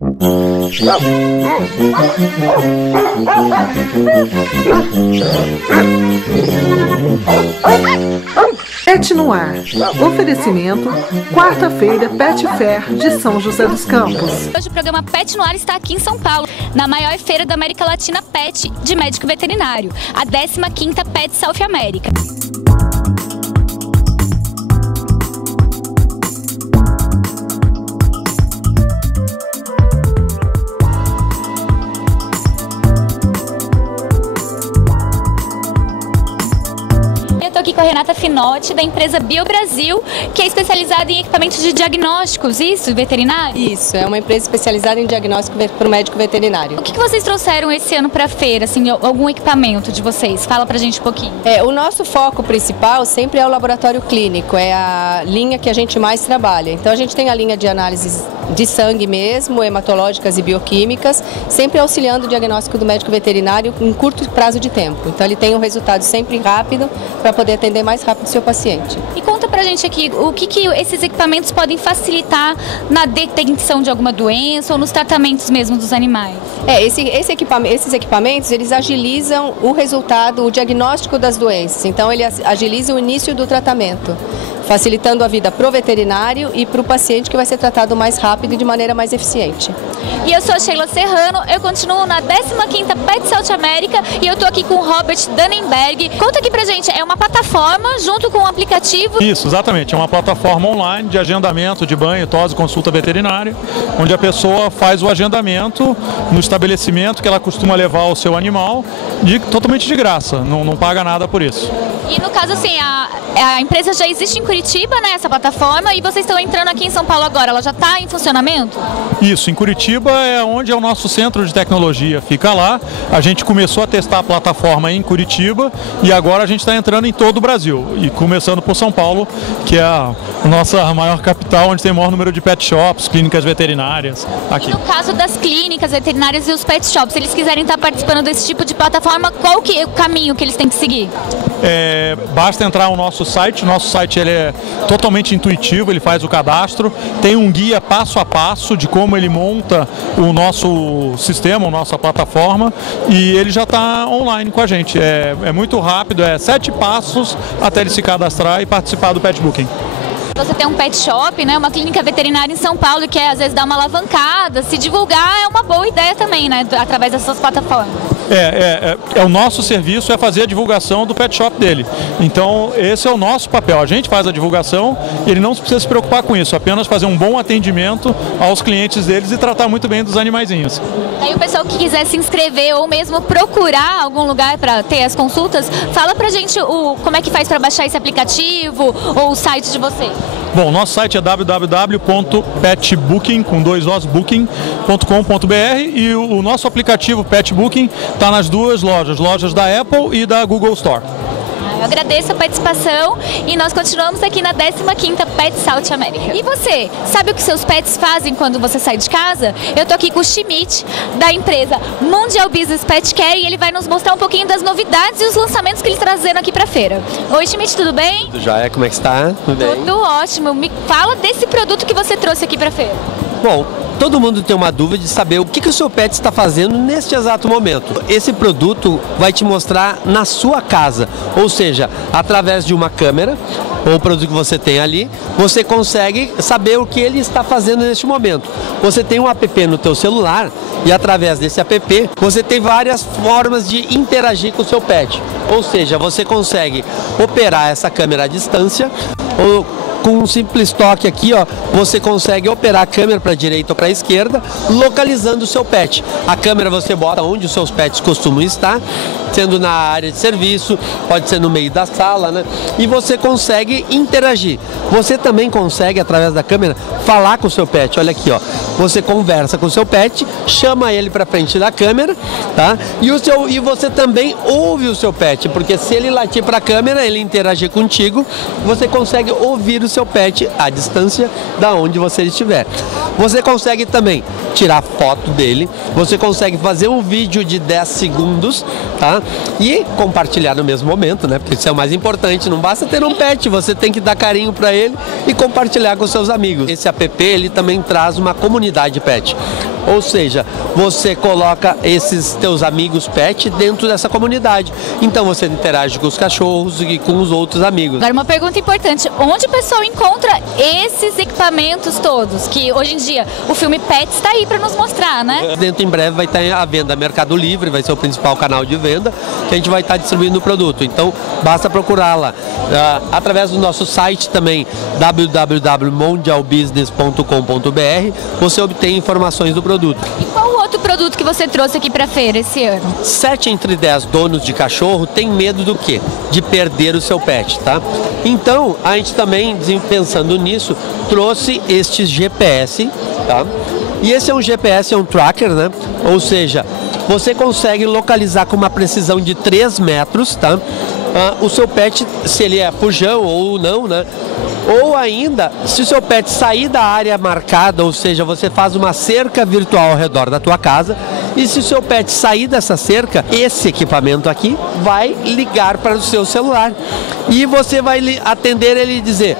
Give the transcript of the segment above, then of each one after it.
Pet no Ar. Oferecimento, quarta-feira, Pet Fair de São José dos Campos. Hoje o programa Pet no Ar está aqui em São Paulo, na maior feira da América Latina Pet de médico veterinário, a 15ª Pet South America. Estou aqui com a Renata Finotti, da empresa BioBrasil, que é especializada em equipamentos de diagnósticos, isso, veterinário? Isso, é uma empresa especializada em diagnóstico para o médico veterinário. O que vocês trouxeram esse ano para a feira, assim, algum equipamento de vocês? Fala pra gente um pouquinho. O nosso foco principal sempre é o laboratório clínico, é a linha que a gente mais trabalha. Então a gente tem a linha de análises de sangue mesmo, hematológicas e bioquímicas, sempre auxiliando o diagnóstico do médico veterinário em curto prazo de tempo. Então ele tem um resultado sempre rápido para poder atender mais rápido o seu paciente. E conta pra gente aqui o que esses equipamentos podem facilitar na detecção de alguma doença ou nos tratamentos mesmo dos animais. Esses equipamentos, eles agilizam o resultado, o diagnóstico das doenças. Então ele agiliza o início do tratamento, facilitando a vida para o veterinário e para o paciente, que vai ser tratado mais rápido e de maneira mais eficiente. E eu sou a Sheila Serrano, eu continuo na 15ª Pet South America e eu estou aqui com o Robert Dannenberg. Conta aqui pra gente, é uma plataforma junto com um aplicativo? Isso, exatamente, é uma plataforma online de agendamento de banho, tosse, consulta veterinária, onde a pessoa faz o agendamento no estabelecimento que ela costuma levar o seu animal, totalmente de graça, não paga nada por isso. E no caso, assim, a empresa já existe em Curitiba, né, essa plataforma, e vocês estão entrando aqui em São Paulo agora, ela já está em funcionamento? Isso, em Curitiba é onde é o nosso centro de tecnologia, fica lá. A gente começou a testar a plataforma em Curitiba e agora a gente está entrando em todo o Brasil, e começando por São Paulo, que é a nossa maior capital, onde tem o maior número de pet shops, clínicas veterinárias aqui. E no caso das clínicas veterinárias e os pet shops, se eles quiserem estar participando desse tipo de plataforma, qual que é o caminho que eles têm que seguir? Basta entrar no nosso site ele é totalmente intuitivo, ele faz o cadastro, tem um guia passo a passo de como ele monta o nosso sistema, a nossa plataforma, e ele já está online com a gente. É muito rápido, 7 passos até ele se cadastrar e participar do Pet Booking. Você tem um pet shop, né, uma clínica veterinária em São Paulo que quer às vezes dar uma alavancada, se divulgar é uma boa ideia também, né, através dessas plataformas. O nosso serviço é fazer a divulgação do pet shop dele. Então esse é o nosso papel, a gente faz a divulgação, ele não precisa se preocupar com isso, apenas fazer um bom atendimento aos clientes deles e tratar muito bem dos animaizinhos. Aí o pessoal que quiser se inscrever ou mesmo procurar algum lugar para ter as consultas, fala pra gente como é que faz para baixar esse aplicativo ou o site de vocês. Bom, nosso site é www.petbooking.com.br e o nosso aplicativo Pet Booking está nas duas lojas da Apple e da Google Store. Eu agradeço a participação e nós continuamos aqui na 15ª Pet South America. E você, sabe o que seus pets fazem quando você sai de casa? Eu tô aqui com o Schmidt, da empresa Mundial Business Pet Care, e ele vai nos mostrar um pouquinho das novidades e os lançamentos que eles trazendo aqui pra feira. Oi, Schmidt, tudo bem? Tudo jóia, como é que está? Tudo bem? Tudo ótimo. Me fala desse produto que você trouxe aqui pra feira. Bom, todo mundo tem uma dúvida de saber o que o seu pet está fazendo neste exato momento. Esse produto vai te mostrar na sua casa, ou seja, através de uma câmera ou o produto que você tem ali, você consegue saber o que ele está fazendo neste momento. Você tem um app no teu celular e através desse app você tem várias formas de interagir com o seu pet. Ou seja, você consegue operar essa câmera à distância ou com um simples toque aqui, ó, você consegue operar a câmera para a direita ou para a esquerda, localizando o seu pet. A câmera você bota onde os seus pets costumam estar, sendo na área de serviço, pode ser no meio da sala, né? E você consegue interagir. Você também consegue, através da câmera, falar com o seu pet. Olha aqui, ó. Você conversa com o seu pet, chama ele para frente da câmera, tá? E você também ouve o seu pet, porque se ele latir para a câmera, ele interagir contigo, você consegue ouvir o seu pet à distância da onde você estiver. Você consegue também tirar foto dele, você consegue fazer um vídeo de 10 segundos, tá? E compartilhar no mesmo momento, né? Porque isso é o mais importante, não basta ter um pet, você tem que dar carinho para ele e compartilhar com seus amigos. Esse app, ele também traz uma comunidade pet. Ou seja, você coloca esses teus amigos pet dentro dessa comunidade. Então você interage com os cachorros e com os outros amigos. Agora uma pergunta importante, onde o pessoal encontra esses equipamentos todos? Que hoje em dia o filme Pets está aí para nos mostrar, né? Dentro em breve vai estar à venda Mercado Livre, vai ser o principal canal de venda que a gente vai estar distribuindo o produto. Então basta procurar lá. Através do nosso site também, www.mondialbusiness.com.br, você obtém informações do produto. E qual o outro produto que você trouxe aqui para a feira esse ano? 7 entre 10 donos de cachorro têm medo do quê? De perder o seu pet, tá? Então, a gente também, pensando nisso, trouxe este GPS, tá? E esse é um GPS, é um tracker, né? Ou seja, você consegue localizar com uma precisão de 3 metros, tá? O seu pet, se ele é fujão ou não, né? Ou ainda, se o seu pet sair da área marcada, ou seja, você faz uma cerca virtual ao redor da tua casa, e se o seu pet sair dessa cerca, esse equipamento aqui vai ligar para o seu celular. E você vai atender ele e dizer: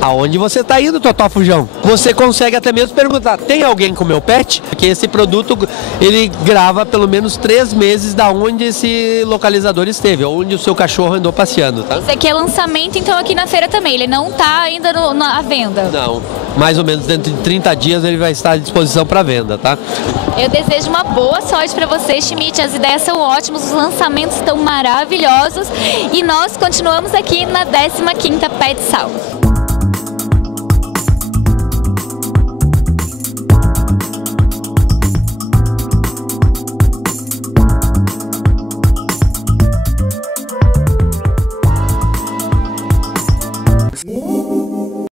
aonde você está indo, Totó Fujão? Você consegue até mesmo perguntar: tem alguém com meu pet? Porque esse produto, ele grava pelo menos 3 meses da onde esse localizador esteve, onde o seu cachorro andou passeando, tá? Esse aqui é lançamento, então, aqui na feira também, ele não está ainda à venda? Não, mais ou menos dentro de 30 dias ele vai estar à disposição para venda, tá? Eu desejo uma boa sorte para você, Schmidt, as ideias são ótimas, os lançamentos estão maravilhosos e nós continuamos aqui na 15ª Pet Sal.